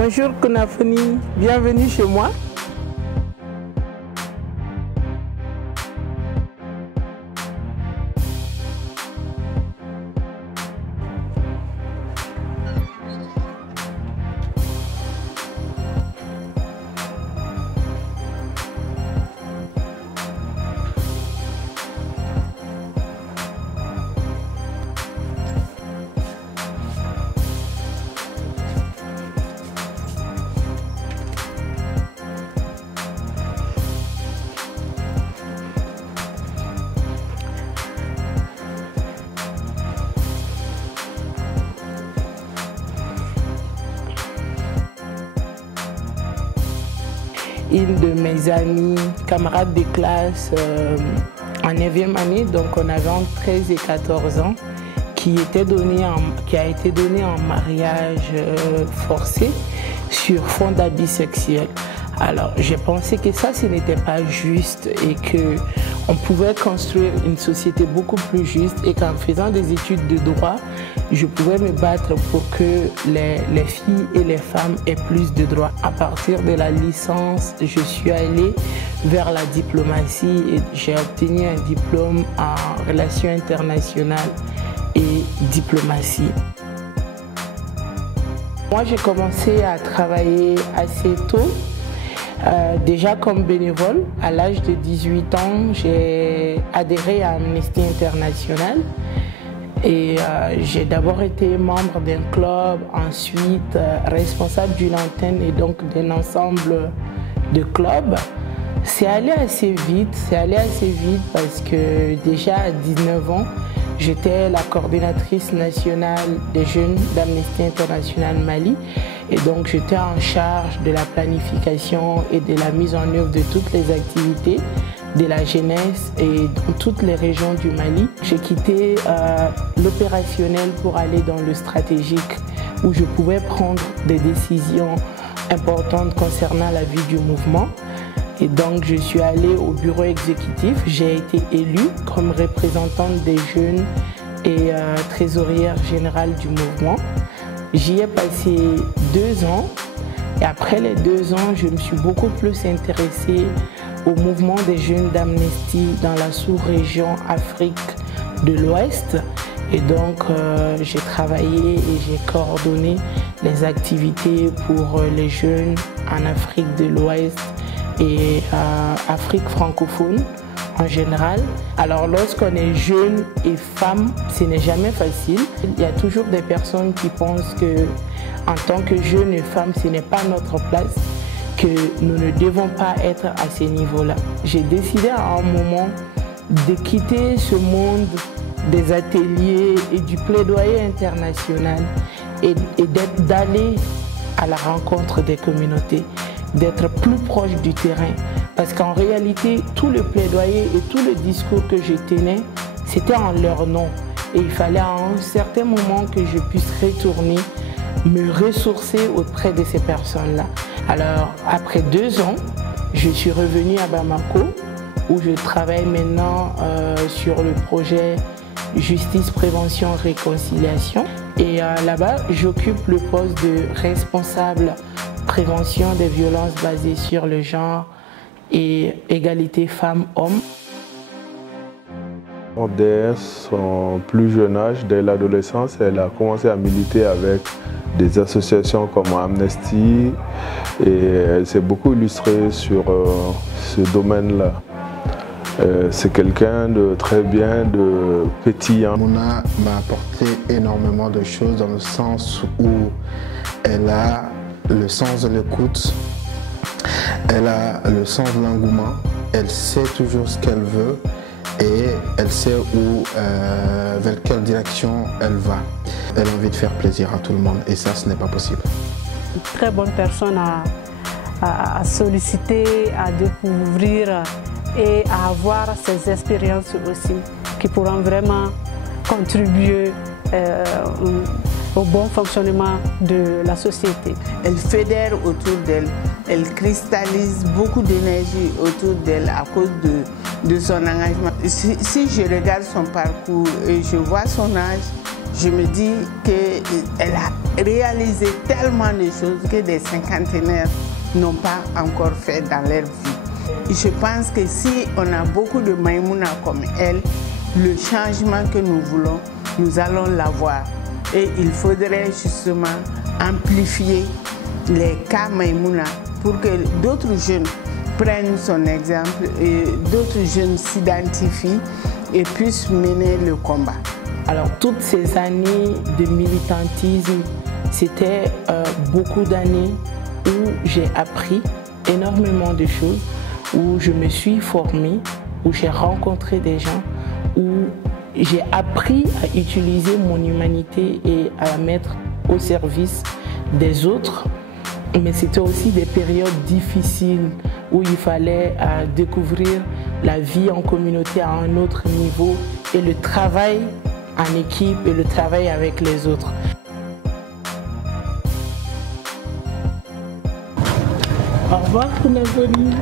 Bonjour Konafoni, bienvenue chez moi. Une de mes amies, camarades de classe en 9e année, donc on avait entre 13 et 14 ans, qui a été donnée en mariage forcé sur fond d'abus sexuels. Alors j'ai pensé que ça, ce n'était pas juste et qu'on pouvait construire une société beaucoup plus juste et qu'en faisant des études de droit, je pouvais me battre pour que les filles et les femmes aient plus de droits. À partir de la licence, je suis allée vers la diplomatie et j'ai obtenu un diplôme en relations internationales et diplomatie. Moi, j'ai commencé à travailler assez tôt. Déjà comme bénévole, à l'âge de 18 ans, j'ai adhéré à Amnesty International et j'ai d'abord été membre d'un club, ensuite responsable d'une antenne et donc d'un ensemble de clubs. C'est allé assez vite parce que déjà à 19 ans, j'étais la coordinatrice nationale des jeunes d'Amnesty International Mali et donc j'étais en charge de la planification et de la mise en œuvre de toutes les activités de la jeunesse et dans toutes les régions du Mali. J'ai quitté l'opérationnel pour aller dans le stratégique où je pouvais prendre des décisions importantes concernant la vie du mouvement. Et donc je suis allée au bureau exécutif, j'ai été élue comme représentante des jeunes et trésorière générale du mouvement. J'y ai passé 2 ans et après les 2 ans, je me suis beaucoup plus intéressée au mouvement des jeunes d'Amnesty dans la sous-région Afrique de l'Ouest. Et donc j'ai travaillé et j'ai coordonné les activités pour les jeunes en Afrique de l'Ouest et Afrique francophone en général. Alors lorsqu'on est jeune et femme, ce n'est jamais facile. Il y a toujours des personnes qui pensent que en tant que jeune et femme, ce n'est pas notre place, que nous ne devons pas être à ce niveau-là. J'ai décidé à un moment de quitter ce monde des ateliers et du plaidoyer international et d'aller à la rencontre des communautés, d'être plus proche du terrain. Parce qu'en réalité, tout le plaidoyer et tout le discours que je tenais, c'était en leur nom. Et il fallait à un certain moment que je puisse retourner, me ressourcer auprès de ces personnes-là. Alors, après 2 ans, je suis revenue à Bamako, où je travaille maintenant sur le projet Justice, Prévention, Réconciliation. Et là-bas, j'occupe le poste de responsable prévention des violences basées sur le genre et égalité femmes-hommes. Dès son plus jeune âge, dès l'adolescence, elle a commencé à militer avec des associations comme Amnesty et elle s'est beaucoup illustrée sur ce domaine-là. C'est quelqu'un de très bien, de pétillant. Mouna m'a apporté énormément de choses dans le sens où elle a le sens de l'écoute, elle a le sens de l'engouement, elle sait toujours ce qu'elle veut et elle sait vers quelle direction elle va. Elle a envie de faire plaisir à tout le monde et ça, ce n'est pas possible. Une très bonne personne à solliciter, à découvrir et à avoir ces expériences aussi qui pourront vraiment contribuer au bon fonctionnement de la société. Elle fédère autour d'elle, elle cristallise beaucoup d'énergie autour d'elle à cause de son engagement. Si je regarde son parcours et je vois son âge, je me dis qu'elle a réalisé tellement de choses que des cinquantenaires n'ont pas encore fait dans leur vie. Je pense que si on a beaucoup de Maïmouna comme elle, le changement que nous voulons, nous allons l'avoir. Et il faudrait justement amplifier les cas Maïmouna pour que d'autres jeunes prennent son exemple et d'autres jeunes s'identifient et puissent mener le combat. Alors toutes ces années de militantisme, c'était beaucoup d'années où j'ai appris énormément de choses, où je me suis formée, où j'ai rencontré des gens, où j'ai appris à utiliser mon humanité et à la mettre au service des autres. Mais c'était aussi des périodes difficiles où il fallait découvrir la vie en communauté à un autre niveau et le travail en équipe et le travail avec les autres. Au revoir, Kunavoni.